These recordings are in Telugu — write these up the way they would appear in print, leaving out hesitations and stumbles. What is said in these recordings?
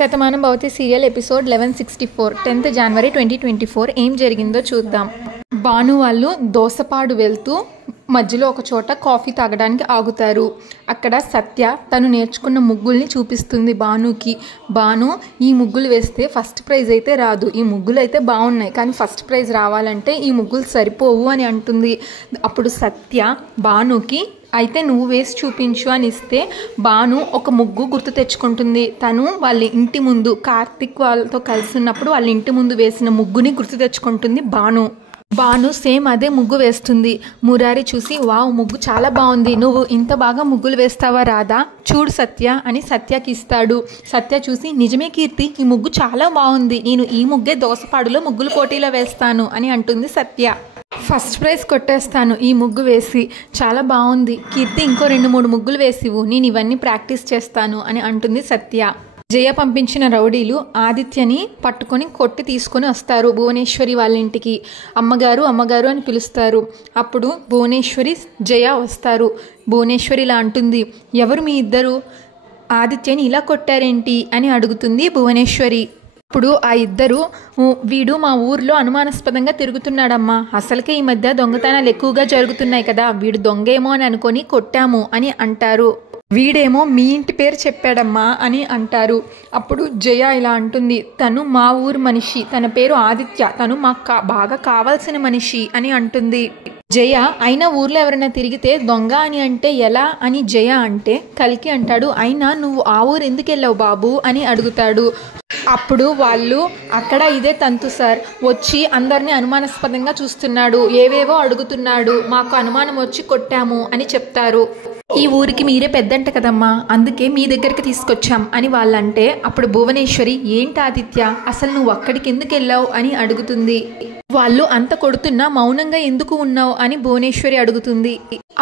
Shatamanam Bhavati serial episode 1164 10th January 2024 ఏం జరిగిందో చూద్దాం. భాను వాళ్ళు దోసపాడు వెళ్తూ మధ్యలో ఒక చోట కాఫీ తాగడానికి ఆగుతారు. అక్కడ సత్య తను నేర్చుకున్న ముగ్గుల్ని చూపిస్తుంది భానుకి. భాను ఈ ముగ్గులు వేస్తే ఫస్ట్ ప్రైజ్ అయితే రాదు, ఈ ముగ్గులు అయితే బాగున్నాయి కానీ ఫస్ట్ ప్రైజ్ రావాలంటే ఈ ముగ్గులు సరిపోవు అని అంటుంది. అప్పుడు సత్య భానుకి అయితే నువ్వు వేసి చూపించు అని ఇస్తే భాను ఒక ముగ్గు గుర్తు తెచ్చుకుంటుంది. తను వాళ్ళ ఇంటి ముందు కార్తిక్ వాళ్ళతో కలిసి ఉన్నప్పుడు వాళ్ళ ఇంటి ముందు వేసిన ముగ్గుని గుర్తు తెచ్చుకుంటుంది భాను సేమ్ అదే ముగ్గు వేస్తుంది. మురారి చూసి వావ్ ముగ్గు చాలా బాగుంది, నువ్వు ఇంత బాగా ముగ్గులు వేస్తావా రాదా, చూడు సత్య అని సత్యకి ఇస్తాడు. సత్య చూసి నిజమే కీర్తి, ఈ ముగ్గు చాలా బాగుంది, నేను ఈ ముగ్గే దోసపాడులో ముగ్గుల పోటీలో వేస్తాను అని అంటుంది సత్య. ఫస్ట్ ప్రైజ్ కొట్టేస్తాను ఈ ముగ్గు వేసి, చాలా బాగుంది కీర్తి, ఇంకో 2-3 ముగ్గులు వేసివు, నేను ఇవన్నీ ప్రాక్టీస్ చేస్తాను అని అంటుంది సత్య. జయ పంపించిన రౌడీలు ఆదిత్యని పట్టుకొని కొట్టి తీసుకొని వస్తారు భువనేశ్వరి వాళ్ళ ఇంటికి. అమ్మగారు అమ్మగారు అని పిలుస్తారు. అప్పుడు భువనేశ్వరి జయ వస్తారు. భువనేశ్వరి ఇలా అంటుంది, ఎవరు మీ ఇద్దరు, ఆదిత్యని ఇలా కొట్టారేంటి అని అడుగుతుంది భువనేశ్వరి. ఇప్పుడు ఆ ఇద్దరు, వీడు మా ఊర్లో అనుమానాస్పదంగా తిరుగుతున్నాడమ్మా, అసలుకే ఈ మధ్య దొంగతనాలు ఎక్కువగా జరుగుతున్నాయి కదా, వీడు దొంగేమో అని అనుకొని కొట్టాము అని అంటారు. వీడేమో మీ ఇంటి పేరు చెప్పాడమ్మా అని అంటారు. అప్పుడు జయ ఇలా అంటుంది, తను మా ఊరు మనిషి, తన పేరు ఆదిత్య, తను మాకు బాగా కావాల్సిన మనిషి అని అంటుంది. జయ అయినా ఊర్లో ఎవరైనా తిరిగితే దొంగ అని అంటే ఎలా అని జయ అంటే కలికి అంటాడు, అయినా నువ్వు ఆ ఊరు ఎందుకు వెళ్ళావు బాబు అని అడుగుతాడు. అప్పుడు వాళ్ళు అక్కడ ఇదే తంతు సార్, వచ్చి అందరినీ అనుమానాస్పదంగా చూస్తున్నాడు, ఏవేవో అడుగుతున్నాడు, మాకు అనుమానం వచ్చి కొట్టాము అని చెప్తారు. ఈ ఊరికి మీరే పెద్దంట కదమ్మా, అందుకే మీ దగ్గరికి తీసుకొచ్చాం అని వాళ్ళంటే అప్పుడు భువనేశ్వరి ఏంటి ఆదిత్య అసలు నువ్వు అక్కడికి ఎందుకు వెళ్ళావు అని అడుగుతుంది. వాళ్ళు అంత కొడుతున్నా మౌనంగా ఎందుకు ఉన్నావు అని భువనేశ్వరి అడుగుతుంది.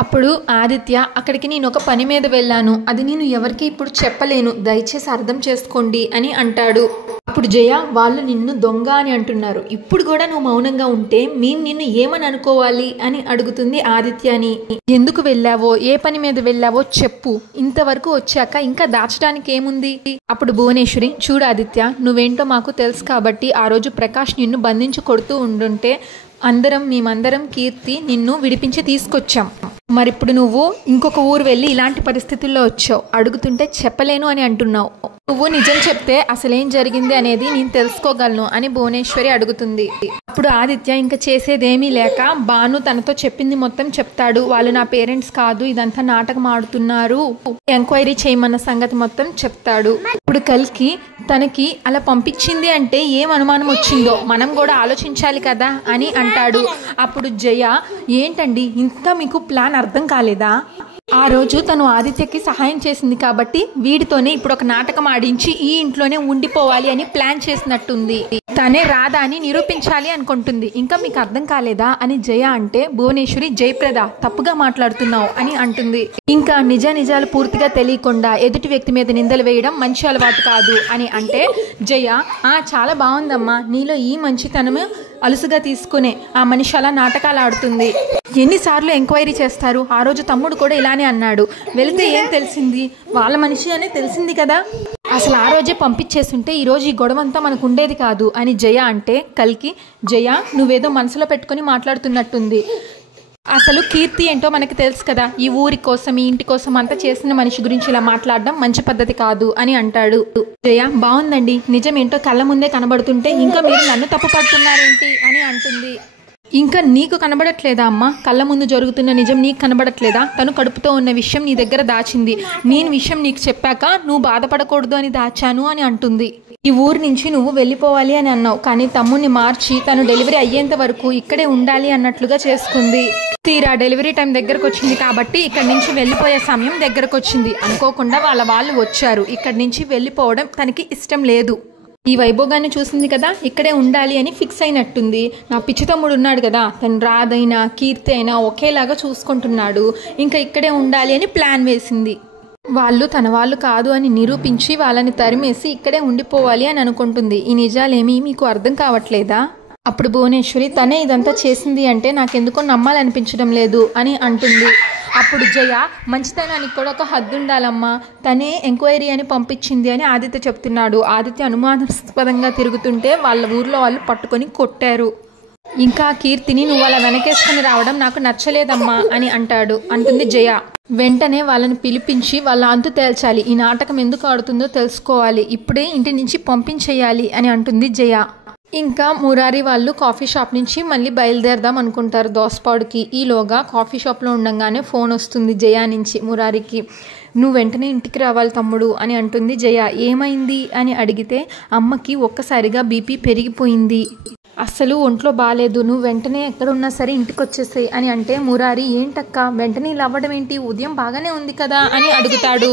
అప్పుడు ఆదిత్య అక్కడికి నేను ఒక పని మీద వెళ్ళాను, అది నేను ఎవరికి ఇప్పుడు చెప్పలేను, దయచేసి అర్థం చేసుకోండి అని అంటాడు. అప్పుడు జయ వాళ్ళు నిన్ను దొంగ అని అంటున్నారు, ఇప్పుడు కూడా నువ్వు మౌనంగా ఉంటే మేము నిన్ను ఏమని అనుకోవాలి అని అడుగుతుంది ఆదిత్యని. ఎందుకు వెళ్ళావో ఏ పని మీద వెళ్ళావో చెప్పు, ఇంతవరకు వచ్చాక ఇంకా దాచడానికి ఏముంది. అప్పుడు భువనేశ్వరి చూడు ఆదిత్య, నువ్వేంటో మాకు తెలుసు కాబట్టి ఆ రోజు ప్రకాష్ నిన్ను బంధించి కొడుతూ ఉండుంటే మేమందరం కీర్తి నిన్ను విడిపించి తీసుకొచ్చాం, మరిప్పుడు నువ్వు ఇంకొక ఊరు వెళ్ళి ఇలాంటి పరిస్థితుల్లో వచ్చావు, అడుగుతుంటే చెప్పలేను అని అంటున్నావు, నువ్వు నిజం చెప్తే అసలేం జరిగింది అనేది నేను తెలుసుకోగలను అని భువనేశ్వరి అడుగుతుంది. అప్పుడు ఆదిత్య ఇంకా చేసేదేమీ లేక భాను తనతో చెప్పింది మొత్తం చెప్తాడు. వాళ్ళు నా పేరెంట్స్ కాదు, ఇదంతా నాటకం ఆడుతున్నారు, ఎంక్వైరీ చేయమన్న సంగతి మొత్తం చెప్తాడు. ఇప్పుడు కలికి తనకి అలా పంపించింది అంటే ఏం అనుమానం వచ్చిందో మనం కూడా ఆలోచించాలి కదా అని అంటాడు. అప్పుడు జయ ఏంటండి ఇంకా మీకు ప్లాన్ అర్థం కాలేదా, ఆ రోజు తను ఆదిత్యకి సహాయం చేసింది కాబట్టి వీడితోనే ఇప్పుడు ఒక నాటకం ఆడించి ఈ ఇంట్లోనే ఉండిపోవాలి అని ప్లాన్ చేసినట్టుంది, తనే రాధా అని నిరూపించాలి అనుకుంటుంది, ఇంకా మీకు అర్థం కాలేదా అని జయ అంటే భువనేశ్వరి జయప్రద తప్పుగా మాట్లాడుతున్నావు అని అంటుంది. ఇంకా నిజాలు పూర్తిగా తెలియకుండా ఎదుటి వ్యక్తి మీద నిందలు వేయడం మంచి అలవాటు కాదు అని అంటే జయ చాలా బాగుందమ్మా, నీలో ఈ మంచితనము అలుసుగా తీసుకునే ఆ మనిషి అలా నాటకాలు ఆడుతుంది, ఎన్నిసార్లు ఎంక్వైరీ చేస్తారు, ఆ రోజు తమ్ముడు కూడా ఇలానే అన్నాడు, వెళితే ఏం తెలిసింది, వాళ్ళ మనిషి అని తెలిసింది కదా, అసలు ఆ రోజే పంపించేస్తుంటే ఈరోజు ఈ గొడవ అంతా మనకు ఉండేది కాదు అని జయ అంటే కలికి జయ నువ్వేదో మనసులో పెట్టుకొని మాట్లాడుతున్నట్టుంది, అసలు కీర్తి ఏంటో మనకి తెలుసు కదా, ఈ ఊరి కోసం ఈ ఇంటి కోసం అంతా చేసిన మనిషి గురించి ఇలా మాట్లాడడం మంచి పద్ధతి కాదు అని అంటాడు. జయ బాగుందండి, నిజమేంటో కళ్ళ ముందే కనబడుతుంటే ఇంకా మీరు నన్ను తప్పు పడుతున్నారేంటి అని అంటుంది. ఇంకా నీకు కనబడట్లేదా అమ్మా, కళ్ళ ముందు జరుగుతున్న నిజం నీకు కనబడట్లేదా, తను కడుపుతో ఉన్న విషయం నీ దగ్గర దాచింది, నేను విషయం నీకు చెప్పాక నువ్వు బాధపడకూడదు అని దాచాను అని అంటుంది. ఈ ఊరి నుంచి నువ్వు వెళ్ళిపోవాలి అని అన్నావు కానీ తమ్ముడిని మార్చి తను డెలివరీ అయ్యేంత వరకు ఇక్కడే ఉండాలి అన్నట్లుగా చేసుకుంది. తీరా డెలివరీ టైం దగ్గరకు వచ్చింది కాబట్టి ఇక్కడి నుంచి వెళ్ళిపోయే సమయం దగ్గరకు వచ్చింది, అనుకోకుండా వాళ్ళు వచ్చారు, ఇక్కడి నుంచి వెళ్ళిపోవడం తనకి ఇష్టం లేదు. ఈ వైభోగాన్ని చూసింది కదా, ఇక్కడే ఉండాలి అని ఫిక్స్ అయినట్టుంది. నా పిచ్చి తమ్ముడు ఉన్నాడు కదా, తను రాధైనా కీర్తి అయినా ఒకేలాగా చూసుకుంటున్నాడు, ఇంకా ఇక్కడే ఉండాలి అని ప్లాన్ వేసింది. వాళ్ళు తన వాళ్ళు కాదు అని నిరూపించి వాళ్ళని తరిమేసి ఇక్కడే ఉండిపోవాలి అని అనుకుంటుంది. ఈ నిజాలేమీ మీకు అర్థం కావట్లేదా. అప్పుడు భువనేశ్వరి తనే ఇదంతా చేసింది అంటే నాకెందుకో నమ్మాలనిపించడం లేదు అని అంటుంది. అప్పుడు జయ, మంచితనానికి కూడా ఒక హద్దు ఉండాలమ్మా, తనే ఎంక్వైరీ అని పంపించింది అని ఆదిత్య చెప్తున్నాడు. ఆదిత్య అనుమానాస్పదంగా తిరుగుతుంటే వాళ్ళ ఊర్లో వాళ్ళు పట్టుకొని కొట్టారు. ఇంకా కీర్తిని నువ్వు అలా వెనకేసుకుని రావడం నాకు నచ్చలేదమ్మా అని అంటుంది జయ. వెంటనే వాళ్ళని పిలిపించి వాళ్ళ అంతు తేల్చాలి, ఈ నాటకం ఎందుకు ఆడుతుందో తెలుసుకోవాలి, ఇప్పుడే ఇంటి నుంచి పంపించేయాలి అని అంటుంది జయ. ఇంకా మురారి వాళ్ళు కాఫీ షాప్ నుంచి మళ్ళీ బయలుదేరదాం అనుకుంటారు దోసపాడుకి. ఈలోగా కాఫీ షాప్లో ఉండగానే ఫోన్ వస్తుంది జయ నుంచి మురారికి. నువ్వు వెంటనే ఇంటికి రావాలి తమ్ముడు అని అంటుంది జయ. ఏమైంది అని అడిగితే అమ్మకి ఒక్కసారిగా బీపీ పెరిగిపోయింది, అస్సలు ఒంట్లో బాగాలేదు, నువ్వు వెంటనే ఎక్కడున్నా సరే ఇంటికి వచ్చేసాయి అని అంటే మురారి ఏంటక్క వెంటనే ఇలా అవ్వడం ఏంటి, ఉదయం బాగానే ఉంది కదా అని అడుగుతాడు.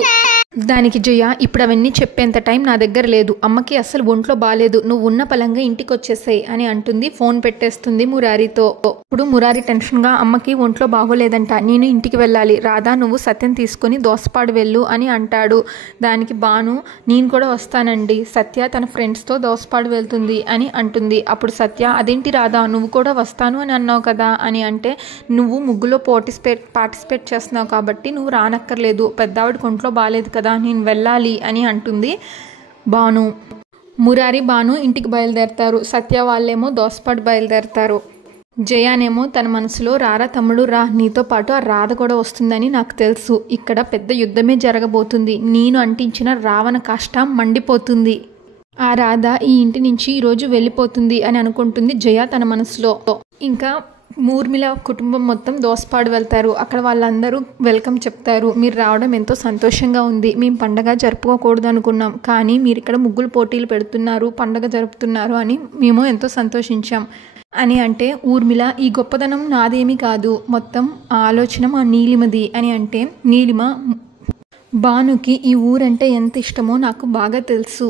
దానికి జయ, ఇప్పుడు అవన్నీ చెప్పేంత టైం నా దగ్గర లేదు, అమ్మకి అస్సలు ఒంట్లో బాగాలేదు, నువ్వు ఉన్న పలంగా ఇంటికి వచ్చేసాయి అని అంటుంది. ఫోన్ పెట్టేస్తుంది మురారితో. ఇప్పుడు మురారి టెన్షన్గా అమ్మకి ఒంట్లో బాగోలేదంట, నేను ఇంటికి వెళ్ళాలి, రాధా నువ్వు సత్యం తీసుకొని దోసపాడు వెళ్ళు అని అంటాడు. దానికి బాను, నేను కూడా వస్తానండి, సత్య తన ఫ్రెండ్స్తో దోసపాడు వెళ్తుంది అని అంటుంది. అప్పుడు సత్య, అదేంటి రాధా నువ్వు కూడా వస్తాను అని అన్నావు కదా అని అంటే, నువ్వు ముగ్గులో పార్టిసిపేట్ చేస్తున్నావు కాబట్టి నువ్వు రానక్కర్లేదు, పెద్దావిడికి ఒంట్లో బాగాలేదు కదా, నేను వెళ్ళాలి అని అంటుంది బాను. మురారి బాను ఇంటికి బయలుదేరతారు. సత్య వాళ్ళేమో దోసపాటు బయలుదేరతారు. జయానేమో తన మనసులో, రారా తమ్ముడు రా, నీతో పాటు ఆ రాధ కూడా వస్తుందని నాకు తెలుసు, ఇక్కడ పెద్ద యుద్ధమే జరగబోతుంది, నేను అంటించిన రావణ కాష్టం మండిపోతుంది, ఆ రాధ ఈ ఇంటి నుంచి ఈరోజు వెళ్ళిపోతుంది అని అనుకుంటుంది జయ తన మనసులో. ఇంకా ఊర్మిళ కుటుంబం మొత్తం దోసపాడు వెళ్తారు. అక్కడ వాళ్ళందరూ వెల్కమ్ చెప్తారు. మీరు రావడం ఎంతో సంతోషంగా ఉంది, మేము పండగ జరుపుకోకూడదు అనుకున్నాం, కానీ మీరు ఇక్కడ ముగ్గులు పోటీలు పెడుతున్నారు, పండగ జరుపుతున్నారు అని మేము ఎంతో సంతోషించాం అని అంటే ఊర్మిళ, ఈ గొప్పదనం నాదేమీ కాదు, మొత్తం ఆలోచన మా నీలిమది అని అంటే నీలిమ, బానుకి ఈ ఊరంటే ఎంత ఇష్టమో నాకు బాగా తెలుసు,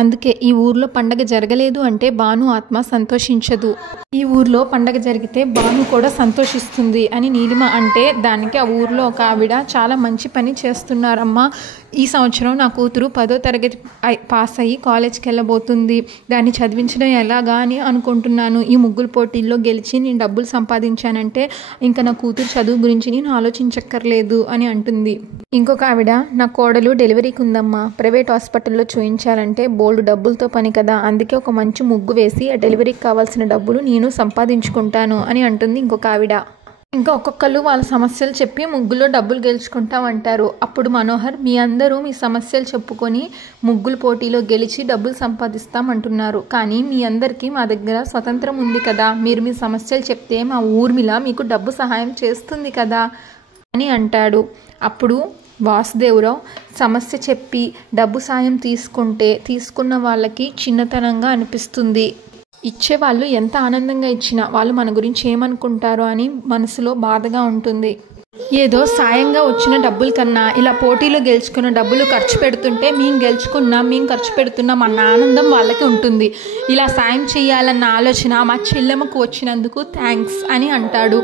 అందుకే ఈ ఊర్లో పండగ జరగలేదు అంటే బాను ఆత్మ సంతోషించదు, ఈ ఊర్లో పండగ జరిగితే బాను కూడా సంతోషిస్తుంది అని నీలిమ అంటే, దానికి ఆ ఊర్లో ఒక ఆవిడ, చాలా మంచి పని చేస్తున్నారమ్మా, ఈ సంవత్సరం నా కూతురు 10వ తరగతి పాస్ అయ్యి కాలేజ్కి వెళ్ళబోతుంది, దాన్ని చదివించడం ఎలాగా అని అనుకుంటున్నాను, ఈ ముగ్గులు పోటీల్లో గెలిచి నేను డబ్బులు సంపాదించానంటే ఇంకా నా కూతురు చదువు గురించి నేను ఆలోచించక్కర్లేదు అని అంటుంది. ఇంకొక ఆవిడ, నా కోడలు డెలివరీకి ఉందమ్మా, ప్రైవేట్ హాస్పిటల్లో చూయించాలంటే బోల్డ్ డబ్బులతో పని కదా, అందుకే ఒక మంచి ముగ్గు వేసి ఆ డెలివరీకి కావాల్సిన డబ్బులు నేను సంపాదించుకుంటాను అని అంటుంది ఇంకొక ఆవిడ. ఇంకా ఒక్కొక్కరు వాళ్ళ సమస్యలు చెప్పి ముగ్గులో డబ్బులు గెలుచుకుంటామంటారు. అప్పుడు మనోహర్, మీ అందరూ మీ సమస్యలు చెప్పుకొని ముగ్గులు పోటీలో గెలిచి డబ్బులు సంపాదిస్తామంటున్నారు, కానీ మీ అందరికీ మా దగ్గర స్వతంత్రం ఉంది కదా, మీరు మీ సమస్యలు చెప్తే మా ఊర్మిళ మీకు డబ్బు సహాయం చేస్తుంది కదా అని అంటాడు. అప్పుడు వాసుదేవరావు, సమస్య చెప్పి డబ్బు సాయం తీసుకుంటే తీసుకున్న వాళ్ళకి చిన్నతనంగా అనిపిస్తుంది, ఇచ్చేవాళ్ళు ఎంత ఆనందంగా ఇచ్చినా వాళ్ళు మన గురించి ఏమనుకుంటారో అని మనసులో బాధగా ఉంటుంది, ఏదో సాయంగా వచ్చిన డబ్బుల కన్నా ఇలా పోటీలో గెలుచుకున్న డబ్బులు ఖర్చు పెడుతుంటే మేము ఖర్చు పెడుతున్నాం అన్న ఆనందం వాళ్ళకి ఉంటుంది, ఇలా సాయం చేయాలన్న ఆలోచన మా చెల్లెమ్మకు వచ్చినందుకు థ్యాంక్స్ అని అంటాడు.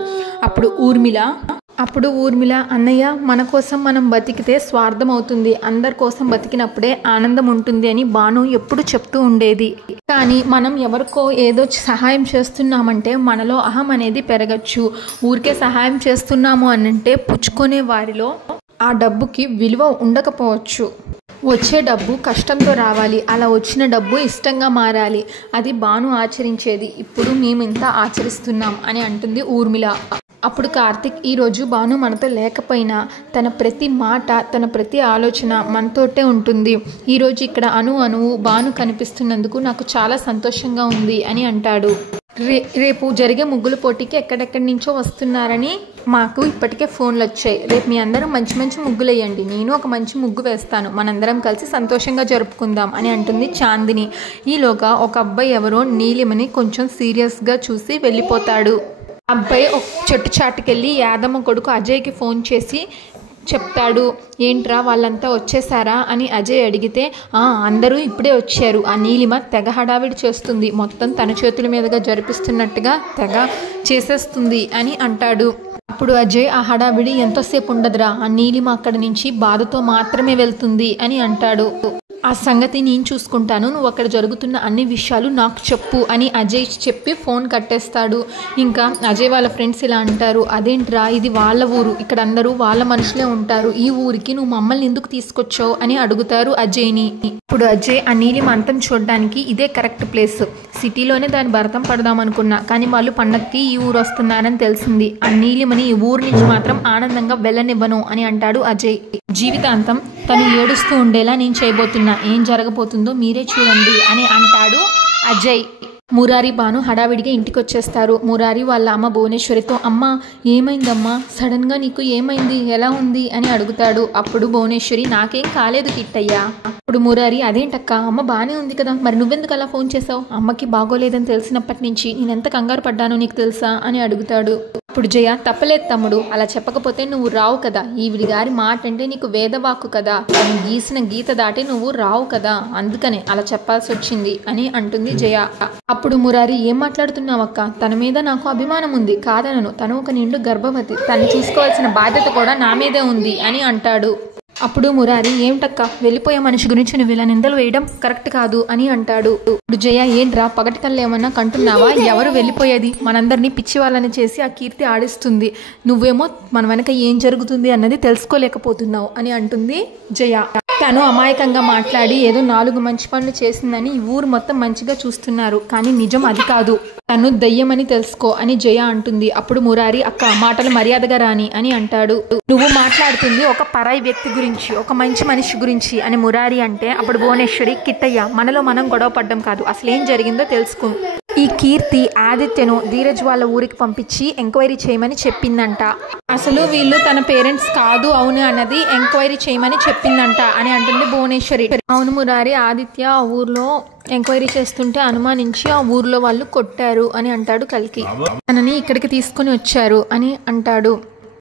అప్పుడు ఊర్మిళ, అన్నయ్య మన కోసం మనం బతికితే స్వార్థం అవుతుంది, అందరి కోసం బతికినప్పుడే ఆనందం ఉంటుంది అని బాను ఎప్పుడు చెప్తూ ఉండేది, కానీ మనం ఎవరికో ఏదో సహాయం చేస్తున్నామంటే మనలో అహం అనేది పెరగచ్చు, ఊరికే సహాయం చేస్తున్నాము అనంటే పుచ్చుకునే వారిలో ఆ డబ్బుకి విలువ ఉండకపోవచ్చు, వచ్చే డబ్బు కష్టంతో రావాలి, అలా వచ్చిన డబ్బు ఇష్టంగా మారాలి, అది బాను ఆచరించేది, ఇప్పుడు మేము ఇంత ఆచరిస్తున్నాం అని అంటుంది ఊర్మిళ. అప్పుడు కార్తిక్, ఈరోజు బాను మనతో లేకపోయినా తన ప్రతి మాట తన ప్రతి ఆలోచన మనతోటే ఉంటుంది, ఈరోజు ఇక్కడ అణువు బాను కనిపిస్తున్నందుకు నాకు చాలా సంతోషంగా ఉంది అని అంటాడు. రేపు జరిగే ముగ్గుల పోటీకి ఎక్కడెక్కడి నుంచో వస్తున్నారని మాకు ఇప్పటికే ఫోన్లు వచ్చాయి, రేపు మీ అందరూ మంచి మంచి ముగ్గులు వేయండి, నేను ఒక మంచి ముగ్గు వేస్తాను, మనందరం కలిసి సంతోషంగా జరుపుకుందాం అని అంటుంది చాందిని. ఈలోగా ఒక అబ్బాయి ఎవరో నీలిమని కొంచెం సీరియస్గా చూసి వెళ్ళిపోతాడు. అబ్బాయి ఒక చెట్టు చాటుకెళ్ళి యాదమ్మ కొడుకు అజయ్కి ఫోన్ చేసి చెప్తాడు, ఏంట్రా వాళ్ళంతా వచ్చేసారా అని అజయ్ అడిగితే, అందరూ ఇప్పుడే వచ్చారు, ఆ నీలిమ తెగ హడావిడి చేస్తుంది, మొత్తం తన చేతుల మీదుగా జరిపిస్తున్నట్టుగా తెగ చేసేస్తుంది అని అంటాడు. అప్పుడు అజయ్, ఆ హడావిడి ఎంతోసేపు ఉండదురా, ఆ నీలిమ అక్కడి నుంచి బాధతో మాత్రమే వెళ్తుంది అని అంటాడు. ఆ సంగతి నేను చూసుకుంటాను, నువ్వు అక్కడ జరుగుతున్న అన్ని విషయాలు నాకు చెప్పు అని అజయ్ చెప్పి ఫోన్ కట్టేస్తాడు. ఇంకా అజయ్ వాళ్ళ ఫ్రెండ్స్ ఇలా అంటారు, అదేంట్రా ఇది వాళ్ళ ఊరు, ఇక్కడ అందరూ వాళ్ళ మనుషులే ఉంటారు, ఈ ఊరికి నువ్వు మమ్మల్ని ఎందుకు తీసుకొచ్చావు అని అడుగుతారు అజయ్ని. ఇప్పుడు అజయ్ ఆ నీలిమ అంతం చూడడానికి ఇదే కరెక్ట్ ప్లేస్, సిటీలోనే దాని భరతం పడదాం అనుకున్నా, కానీ వాళ్ళు పండక్కి ఈ ఊరు వస్తున్నారని తెలిసింది, ఆ నీలిమని ఈ ఊరు నుంచి మాత్రం ఆనందంగా వెళ్ళనివ్వను అని అంటాడు అజయ్. జీవితాంతం తను ఏడుస్తూ ఉండేలా నేను చేయబోతున్నా, ఏం జరగబోతుందో మీరే చూడండి అని అంటాడు అజయ్. మురారి భాను హడావిడిగా ఇంటికి వచ్చేస్తారు. మురారి వాళ్ళ అమ్మ భువనేశ్వరితో, అమ్మ ఏమైందమ్మా, సడన్గా నీకు ఏమైంది, ఎలా ఉంది అని అడుగుతాడు. అప్పుడు భువనేశ్వరి, నాకేం కాలేదు కిట్టయ్యా. అప్పుడు మురారి, అదేంటక్క అమ్మ బాగానే ఉంది కదా, మరి నువ్వెందుకు అలా ఫోన్ చేసావు, అమ్మకి బాగోలేదని తెలిసినప్పటి నుంచి నేనెంత కంగారు పడ్డానో నీకు తెలుసా అని అడుగుతాడు. ఇప్పుడు జయ, తప్పలేదు తమ్ముడు, అలా చెప్పకపోతే నువ్వు రావు కదా, ఈవిడి గారి మాట అంటే నీకు వేదవాక్కు కదా, తను గీసిన గీత దాటి నువ్వు రావు కదా, అందుకనే అలా చెప్పాల్సి వచ్చింది అని అంటుంది జయ. అప్పుడు మురారి, ఏం మాట్లాడుతున్నావక్క, తన మీద నాకు అభిమానం ఉంది, కాదనను, తను ఒక నిండు గర్భవతి, తను చూసుకోవాల్సిన బాధ్యత కూడా నా మీదే ఉంది అని అంటాడు. అప్పుడు మురారి, ఏమిటక్క వెళ్ళిపోయే మనిషి గురించి నువ్వు ఇలా నిందలు వేయడం కరెక్ట్ కాదు అని అంటాడు. ఇప్పుడు జయ, ఏంట్రా పగటి కళ్ళు ఏమన్నా కంటున్నావా, ఎవరు వెళ్ళిపోయేది, మనందరినీ పిచ్చి వాళ్ళని చేసి ఆ కీర్తి ఆడిస్తుంది, నువ్వేమో మన వెనక ఏం జరుగుతుంది అన్నది తెలుసుకోలేకపోతున్నావు అని అంటుంది జయ. తను అమాయకంగా మాట్లాడి ఏదో 4 మంచి పనులు చేసిందని ఈ ఊరు మొత్తం మంచిగా చూస్తున్నారు, కానీ నిజం అది కాదు, తను దయ్యమని తెలుసుకో అని జయ అంటుంది. అప్పుడు మురారి, అక్క మాటలు మర్యాదగా రాని అని అంటాడు. నువ్వు మాట్లాడుతుంది ఒక పరాయి వ్యక్తి గురించి, ఒక మంచి మనిషి గురించి అని మురారి అంటే, అప్పుడు భువనేశ్వరి, కిట్టయ్య మనలో మనం గొడవ పడ్డం కాదు, అసలు ఏం జరిగిందో తెలుసుకో, ఈ కీర్తి ఆదిత్యను ధీరజ్ వాళ్ళ ఊరికి పంపించి ఎంక్వైరీ చేయమని చెప్పిందంట, అసలు వీళ్ళు తన పేరెంట్స్ కాదు అవును అన్నది ఎంక్వైరీ చేయమని చెప్పిందంట అని అంటుంది భువనేశ్వరి. అవును మురారి, ఆదిత్య ఆ ఊర్లో ఎంక్వైరీ చేస్తుంటే అనుమానించి ఆ ఊర్లో వాళ్ళు కొట్టారు అని అంటాడు కల్కి, తనని ఇక్కడికి తీసుకొని వచ్చారు అని అంటాడు.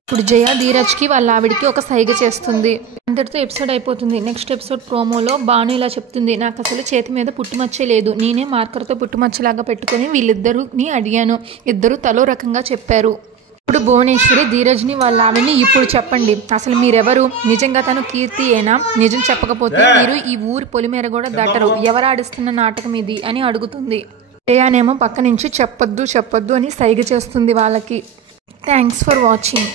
ఇప్పుడు జయ ధీరజ్కి వాళ్ళ ఆవిడికి ఒక సైగ చేస్తుంది. అంతటితో ఎపిసోడ్ అయిపోతుంది. నెక్స్ట్ ఎపిసోడ్ ప్రోమోలో భాను ఇలా చెప్తుంది, నాకు అసలు చేతి మీద పుట్టుమచ్చే లేదు, నేనే మార్కర్తో పుట్టుమచ్చలాగా పెట్టుకొని వీళ్ళిద్దరిని అడిగాను, ఇద్దరు తలో రకంగా చెప్పారు. ఇప్పుడు భువనేశ్వరి ధీరజ్ని వాళ్ళ ఆవిడ్ని, ఇప్పుడు చెప్పండి అసలు మీరెవరు, నిజంగా తను కీర్తి ఏనా, నిజం చెప్పకపోతే మీరు ఈ ఊరి పొలిమేర కూడా దాటరు, ఎవరు ఆడిస్తున్న నాటకం ఇది అని అడుగుతుంది. జయానేమో పక్క నుంచి చెప్పొద్దు అని సైగ చేస్తుంది వాళ్ళకి. Thanks for watching.